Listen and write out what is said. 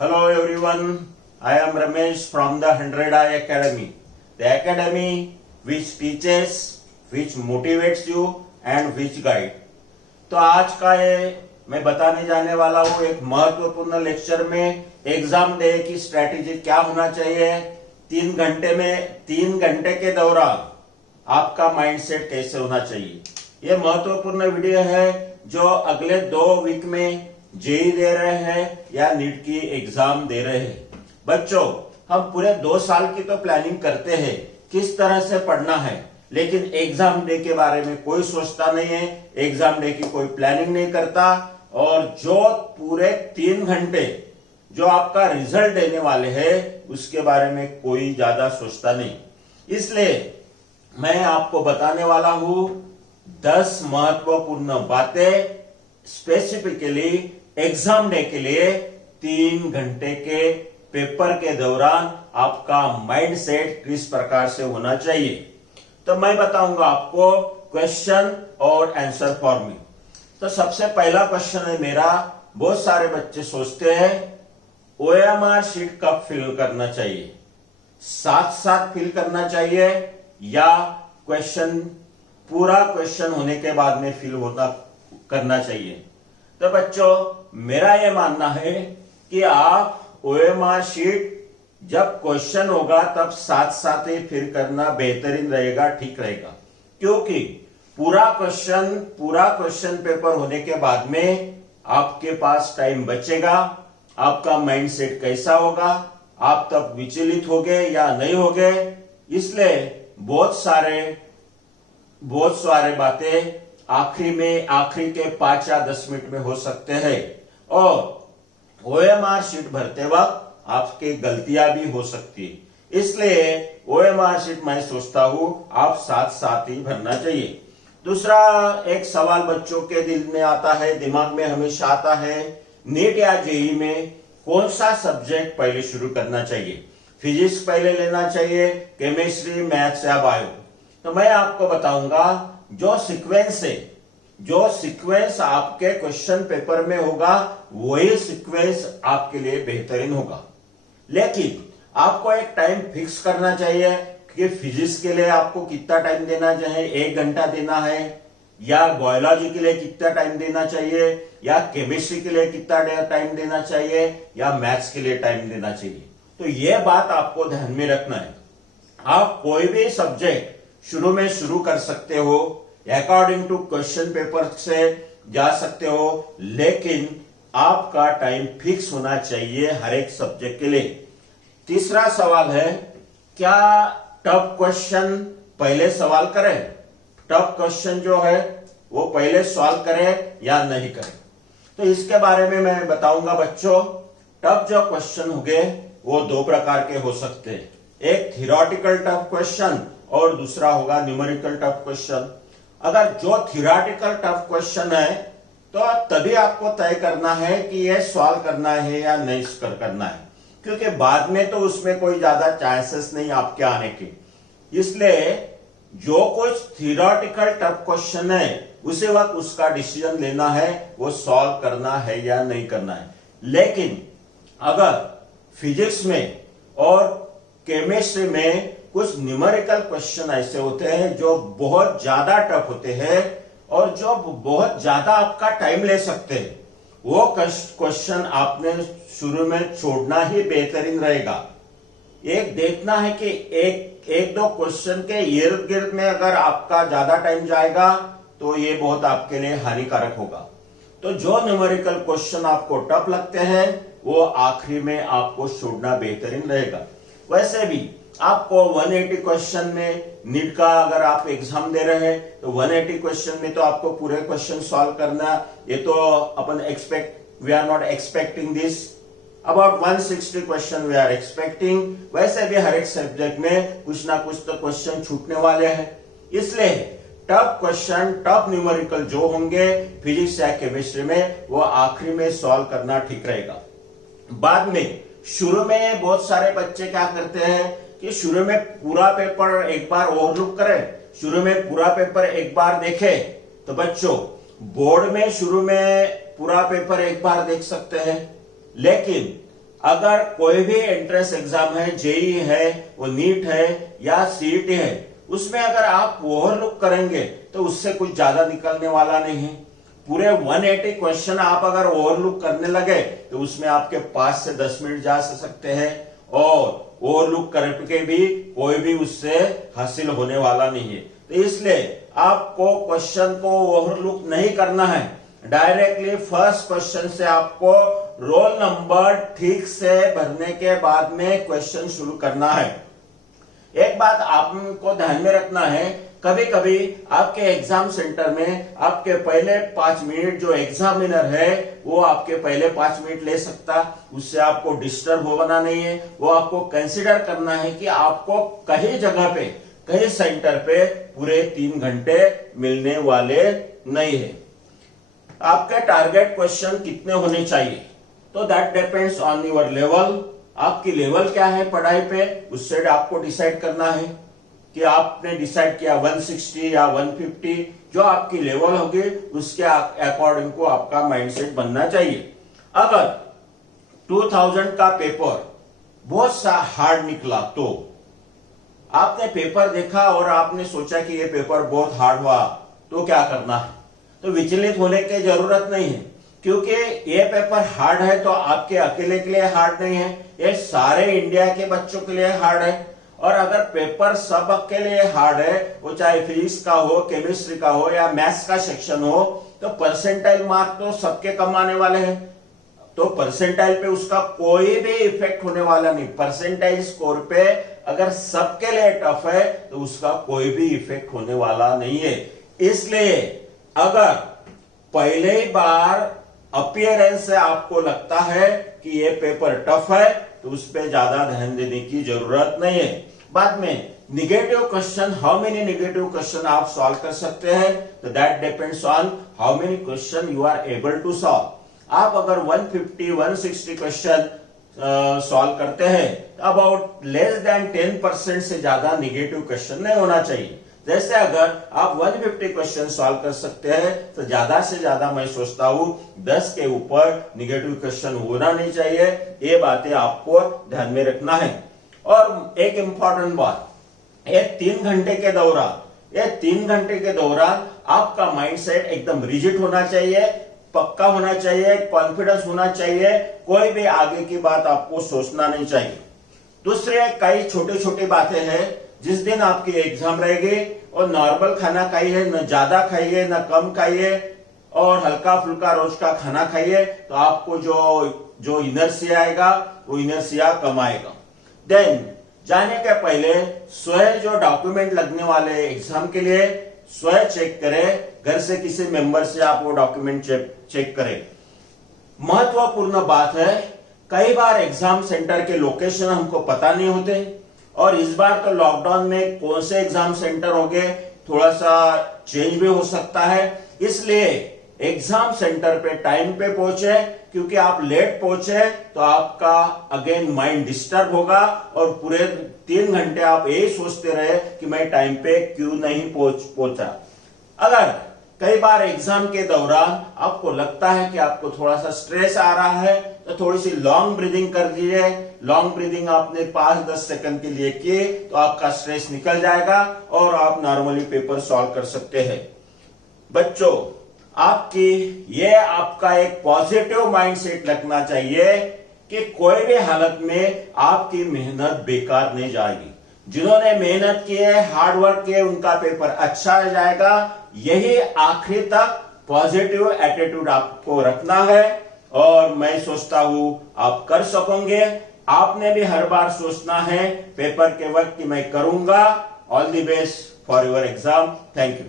Hello everyone, I am Ramesh from the 100 Eye Academy. The academy which teaches, which motivates you and which guide. तो आज का ये मैं बताने जाने वाला हूँ एक महत्वपूर्ण लेक्चर में एग्जाम डे की स्ट्रेटेजी क्या होना चाहिए, 3 घंटे के दौरान आपका माइंडसेट कैसे होना चाहिए। ये महत्वपूर्ण वीडियो है जो अगले 2 वीक में जेई दे रहे हैं या नीट की एग्जाम दे रहे हैं। बच्चों, हम पूरे 2 साल की तो प्लानिंग करते हैं किस तरह से पढ़ना है, लेकिन एग्जाम डे के बारे में कोई सोचता नहीं है, एग्जाम डे की कोई प्लानिंग नहीं करता। और जो पूरे 3 घंटे जो आपका रिजल्ट देने वाले हैं उसके बारे में कोई ज्यादा सोचता नहीं। इसलिए मैं आपको बताने वाला हूं 10 महत्वपूर्ण बातें स्पेसिफिकली एग्जाम डे के लिए 3 घंटे के पेपर के दौरान आपका माइंड सेट किस प्रकार से होना चाहिए। तो मैं बताऊंगा आपको क्वेश्चन और आंसर फॉर्मेट। तो सबसे पहला क्वेश्चन है मेरा, बहुत सारे बच्चे सोचते हैं ओएमआर शीट कब फिल करना चाहिए, साथ साथ फिल करना चाहिए या क्वेश्चन पूरा क्वेश्चन होने के बाद में फिल करना चाहिए। तो बच्चों, मेरा यह मानना है कि आप ओएमआर शीट जब क्वेश्चन होगा तब साथ साथ ही फिल करना बेहतरीन रहेगा, ठीक रहेगा। क्योंकि पूरा क्वेश्चन पेपर होने के बाद में आपके पास टाइम बचेगा, आपका माइंड सेट कैसा होगा, आप तब विचलित होगे या नहीं होगे। इसलिए बहुत सारे बातें आखिरी के 5 या 10 मिनट में हो सकते हैं और ओएमआर शीट भरते वक्त आपकी गलतियां भी हो सकती है। इसलिए ओएमआर शीट मैं सोचता हूं आप साथ साथ ही भरना चाहिए। दूसरा एक सवाल बच्चों के दिल में आता है, दिमाग में हमेशा आता है, नीट या जेई में कौन सा सब्जेक्ट पहले शुरू करना चाहिए, फिजिक्स पहले लेना चाहिए, केमिस्ट्री, मैथ्स या बायो। तो मैं आपको बताऊंगा जो सीक्वेंस आपके क्वेश्चन पेपर में होगा वही सीक्वेंस आपके लिए बेहतरीन होगा। लेकिन आपको एक टाइम फिक्स करना चाहिए कि फिजिक्स के लिए आपको कितना टाइम देना चाहिए, 1 घंटा देना है, या बायोलॉजी के लिए कितना टाइम देना चाहिए, या केमिस्ट्री के लिए कितना टाइम देना चाहिए, या मैथ्स के लिए टाइम देना चाहिए। तो यह बात आपको ध्यान में रखना है। आप कोई भी सब्जेक्ट शुरू कर सकते हो, अकॉर्डिंग टू क्वेश्चन पेपर से जा सकते हो, लेकिन आपका टाइम फिक्स होना चाहिए हर एक सब्जेक्ट के लिए। तीसरा सवाल है, क्या टफ क्वेश्चन पहले सवाल करें, टफ क्वेश्चन जो है वो पहले सॉल्व करें या नहीं करें। तो इसके बारे में मैं बताऊंगा बच्चों। टफ जो क्वेश्चन होंगे वो 2 प्रकार के हो सकते हैं, एक थियोरेटिकल टफ क्वेश्चन और दूसरा होगा न्यूमेरिकल टफ क्वेश्चन। अगर जो थियोरेटिकल टफ क्वेश्चन है तो तभी आपको तय करना है कि यह सॉल्व करना है या नहीं करना है, क्योंकि बाद में तो उसमें कोई ज्यादा चांसेस नहीं आपके आने के। इसलिए जो कुछ थियोरेटिकल टफ क्वेश्चन है उसी वक्त उसका डिसीजन लेना है, वो सॉल्व करना है या नहीं करना है। लेकिन अगर फिजिक्स में और केमिस्ट्री में कुछ न्यूमेरिकल क्वेश्चन ऐसे होते हैं जो बहुत ज्यादा टफ होते हैं और जो बहुत ज्यादा आपका टाइम ले सकते हैं, वो क्वेश्चन आपने शुरू में छोड़ना ही बेहतरीन रहेगा। एक देखना है कि एक 2 क्वेश्चन के इर्द गिर्द में अगर आपका ज्यादा टाइम जाएगा तो ये बहुत आपके लिए हानिकारक होगा। तो जो न्यूमेरिकल क्वेश्चन आपको टफ लगते हैं वो आखिरी में आपको छोड़ना बेहतरीन रहेगा। वैसे भी आपको 180 क्वेश्चन में नीट का अगर आप एग्जाम दे रहे हैं तो 180 क्वेश्चन में तो आपको पूरे क्वेश्चन सॉल्व करना, ये तो अपन we are not expecting this, about 160 question we are expecting. वैसे भी हर एक सब्जेक्ट में कुछ ना कुछ तो क्वेश्चन छूटने वाले हैं। इसलिए टफ क्वेश्चन, टफ न्यूमेरिकल जो होंगे फिजिक्स या केमिस्ट्री में, वो आखिरी में सॉल्व करना ठीक रहेगा। बाद में शुरू में बहुत सारे बच्चे क्या करते हैं कि शुरू में पूरा पेपर एक बार ओवरलुक करें, शुरू में पूरा पेपर एक बार देखें। तो बच्चों, बोर्ड में शुरू में पूरा पेपर एक बार देख सकते हैं, लेकिन अगर कोई भी एंट्रेंस एग्जाम है, जेई है, वो नीट है या सीईटी है, उसमें अगर आप ओवरलुक करेंगे तो उससे कुछ ज्यादा निकलने वाला नहीं है। पूरे 180 क्वेश्चन आप अगर ओवरलुक करने लगे तो उसमें आपके 5 से 10 मिनट जा सकते हैं, और ओवरलुक करके भी कोई भी उससे हासिल होने वाला नहीं है। तो इसलिए आपको क्वेश्चन को ओवरलुक नहीं करना है। डायरेक्टली फर्स्ट क्वेश्चन से आपको रोल नंबर ठीक से भरने के बाद में क्वेश्चन शुरू करना है। एक बात आपको ध्यान में रखना है, कभी कभी आपके एग्जाम सेंटर में आपके पहले 5 मिनट जो एग्जामिनर है वो आपके पहले 5 मिनट ले सकता, उससे आपको डिस्टर्ब होना नहीं है। वो आपको कंसीडर करना है कि आपको कहीं जगह पे, कहीं सेंटर पे पूरे 3 घंटे मिलने वाले नहीं है। आपके टारगेट क्वेश्चन कितने होने चाहिए, तो that depends on your level. आपकी लेवल क्या है पढ़ाई पे, उससे आपको डिसाइड करना है कि आपने डिसाइड किया 160 या 150, जो आपकी लेवल होगी उसके अकॉर्डिंग को आपका माइंडसेट बनना चाहिए। अगर 2000 का पेपर बहुत सा हार्ड निकला, तो आपने पेपर देखा और आपने सोचा कि ये पेपर बहुत हार्ड हुआ, तो क्या करना है? तो विचलित होने की जरूरत नहीं है, क्योंकि ये पेपर हार्ड है तो आपके अकेले के लिए हार्ड नहीं है, ये सारे इंडिया के बच्चों के लिए हार्ड है। और अगर पेपर सब के लिए हार्ड है, वो चाहे फिजिक्स का हो, केमिस्ट्री का हो या मैथ्स का सेक्शन हो, तो परसेंटाइल मार्क तो सबके कम आने वाले हैं, तो परसेंटाइल पे उसका कोई भी इफेक्ट होने वाला नहीं। परसेंटाइल स्कोर पे अगर सबके लिए टफ है तो उसका कोई भी इफेक्ट होने वाला नहीं है। इसलिए अगर पहले ही बार अपीयरेंस से आपको लगता है कि ये पेपर टफ है, तो उस पर ज्यादा ध्यान देने की जरूरत नहीं है। बाद में negative question, how many negative question आप सॉल्व कर सकते हैं, तो that depends on how many question you are able to solve. आप अगर 150, 160 क्वेश्चन सॉल्व करते हैं, अबाउट लेस देन 10% से ज्यादा निगेटिव क्वेश्चन नहीं होना चाहिए। जैसे अगर आप 150 क्वेश्चन सॉल्व कर सकते हैं, तो ज्यादा से ज्यादा मैं सोचता हूं 10 के ऊपर निगेटिव क्वेश्चन होना नहीं चाहिए। ये बातें आपको ध्यान में रखना है। और एक इंपॉर्टेंट बात, ये 3 घंटे के दौरान आपका माइंडसेट एकदम रिजिड होना चाहिए, पक्का होना चाहिए, कॉन्फिडेंस होना चाहिए, कोई भी आगे की बात आपको सोचना नहीं चाहिए। दूसरे कई छोटी छोटी बातें हैं, जिस दिन आपकी एग्जाम रहेगी और नॉर्मल खाना खाइए, न ज्यादा खाइए न कम खाइए, और हल्का फुल्का रोज का खाना खाइए, तो आपको जो इनर्शिया आएगा वो इनर्शिया कम आएगा। देन जाने के पहले स्वयं जो डॉक्यूमेंट लगने वाले एग्जाम के लिए स्वयं चेक करें, घर से किसी मेंबर से आप वो डॉक्यूमेंट चेक करें। महत्वपूर्ण बात है, कई बार एग्जाम सेंटर के लोकेशन हमको पता नहीं होते, और इस बार तो लॉकडाउन में कौन से एग्जाम सेंटर होंगे थोड़ा सा चेंज भी हो सकता है। इसलिए एग्जाम सेंटर पे टाइम पे पहुंचे, क्योंकि आप लेट पहुंचे तो आपका अगेन माइंड डिस्टर्ब होगा, और पूरे 3 घंटे आप यही सोचते रहे कि मैं टाइम पे क्यों नहीं पहुंचा। अगर कई बार एग्जाम के दौरान आपको लगता है कि आपको थोड़ा सा स्ट्रेस आ रहा है, तो थोड़ी सी लॉन्ग ब्रीदिंग कर दीजिए। लॉन्ग ब्रीदिंग आपने 5-10 सेकंड के लिए किए तो आपका स्ट्रेस निकल जाएगा और आप नॉर्मली पेपर सॉल्व कर सकते हैं। बच्चों, आपका एक पॉजिटिव माइंडसेट रखना चाहिए कि कोई भी हालत में आपकी मेहनत बेकार नहीं जाएगी। जिन्होंने मेहनत की है, हार्ड वर्क किए, उनका पेपर अच्छा जाएगा। यही आखिरी तक पॉजिटिव एटीट्यूड आपको रखना है, और मैं सोचता हूं आप कर सकोगे। आपने भी हर बार सोचना है पेपर के वक्त कि मैं करूंगा। All the best for your exam. Thank you.